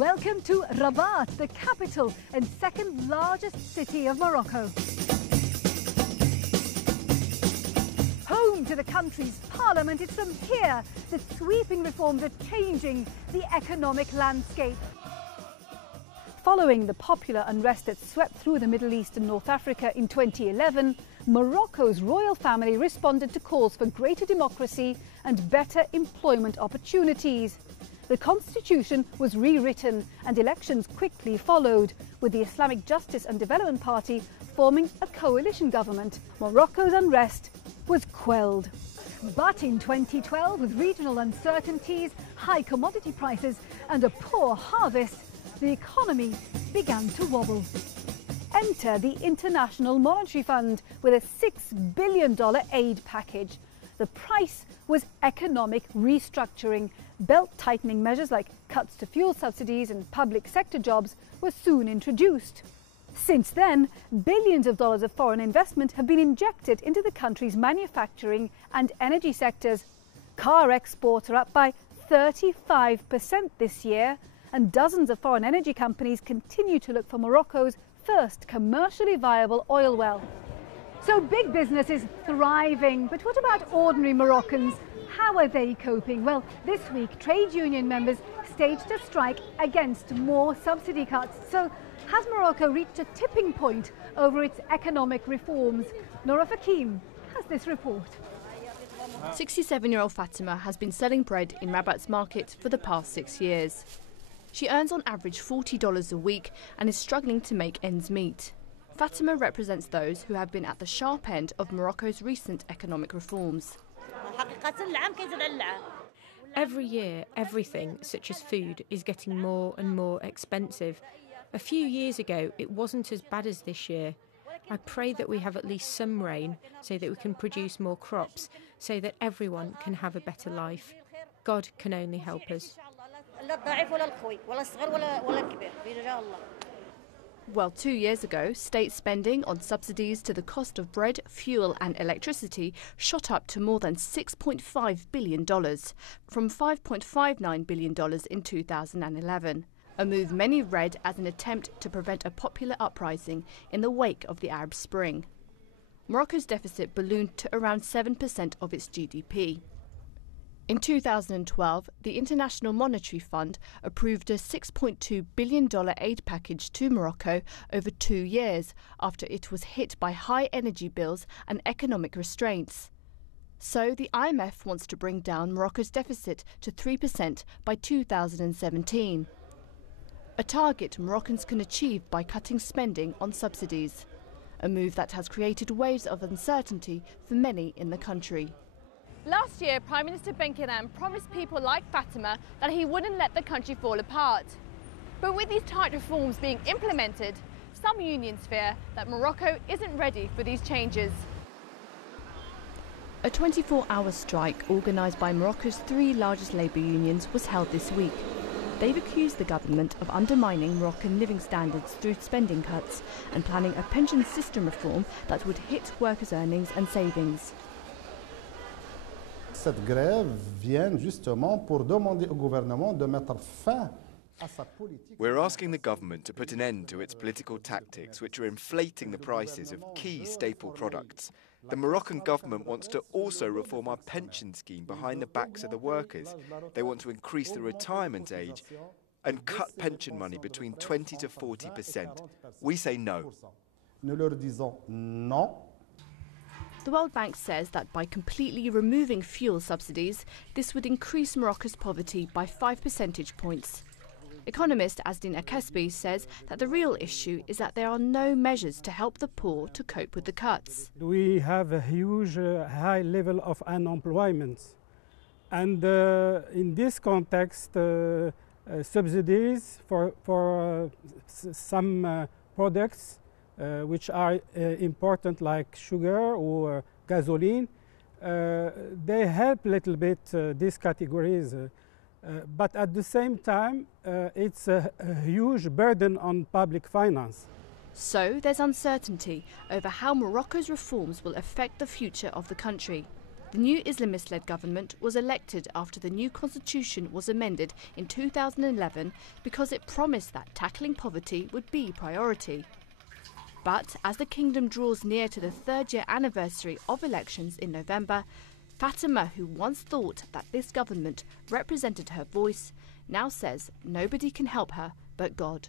Welcome to Rabat, the capital and second largest city of Morocco. Home to the country's parliament, it's from here that sweeping reforms are changing the economic landscape. Following the popular unrest that swept through the Middle East and North Africa in 2011, Morocco's royal family responded to calls for greater democracy and better employment opportunities. The constitution was rewritten and elections quickly followed, with the Islamic Justice and Development Party forming a coalition government. Morocco's unrest was quelled. But in 2012, with regional uncertainties, high commodity prices and a poor harvest, the economy began to wobble. Enter the International Monetary Fund with a $6 billion aid package. The price was economic restructuring. Belt-tightening measures like cuts to fuel subsidies and public sector jobs were soon introduced. Since then, billions of dollars of foreign investment have been injected into the country's manufacturing and energy sectors. Car exports are up by 35% this year, and dozens of foreign energy companies continue to look for Morocco's first commercially viable oil well. So big business is thriving, but what about ordinary Moroccans? How are they coping? Well, this week trade union members staged a strike against more subsidy cuts. So has Morocco reached a tipping point over its economic reforms? Nora Fakim has this report. 67-year-old Fatima has been selling bread in Rabat's market for the past 6 years. She earns on average $40 a week and is struggling to make ends meet. Fatima represents those who have been at the sharp end of Morocco's recent economic reforms. Every year, everything, such as food, is getting more and more expensive. A few years ago, it wasn't as bad as this year. I pray that we have at least some rain so that we can produce more crops, so that everyone can have a better life. God can only help us. Well, 2 years ago, state spending on subsidies to the cost of bread, fuel and electricity shot up to more than $6.5 billion, from $5.59 billion in 2011. A move many read as an attempt to prevent a popular uprising in the wake of the Arab Spring. Morocco's deficit ballooned to around 7% of its GDP. In 2012, the International Monetary Fund approved a $6.2 billion aid package to Morocco over 2 years after it was hit by high energy bills and economic restraints. So the IMF wants to bring down Morocco's deficit to 3% by 2017, a target Moroccans can achieve by cutting spending on subsidies, a move that has created waves of uncertainty for many in the country. Last year, Prime Minister Ben Khanan promised people like Fatima that he wouldn't let the country fall apart. But with these tight reforms being implemented, some unions fear that Morocco isn't ready for these changes. A 24-hour strike organised by Morocco's 3 largest labour unions was held this week. They've accused the government of undermining Moroccan living standards through spending cuts and planning a pension system reform that would hit workers' earnings and savings. Cette grève vient justement pour demander au gouvernement de mettre fin à sa politique. We're asking the government to put an end to its political tactics, which are inflating the prices of key staple products. The Moroccan government wants to also reform our pension scheme behind the backs of the workers. They want to increase the retirement age and cut pension money between 20 to 40%. We say no. Nous leur disons non. The World Bank says that by completely removing fuel subsidies, this would increase Morocco's poverty by 5 percentage points. Economist Asdin Akesbi says that the real issue is that there are no measures to help the poor to cope with the cuts. We have a huge high level of unemployment, and in this context, subsidies for some products which are important, like sugar or gasoline, they help a little bit these categories. But at the same time, it's a huge burden on public finance. So there's uncertainty over how Morocco's reforms will affect the future of the country. The new Islamist-led government was elected after the new constitution was amended in 2011 because it promised that tackling poverty would be priority. But as the kingdom draws near to the third-year anniversary of elections in November, Fatima, who once thought that this government represented her voice, now says nobody can help her but God.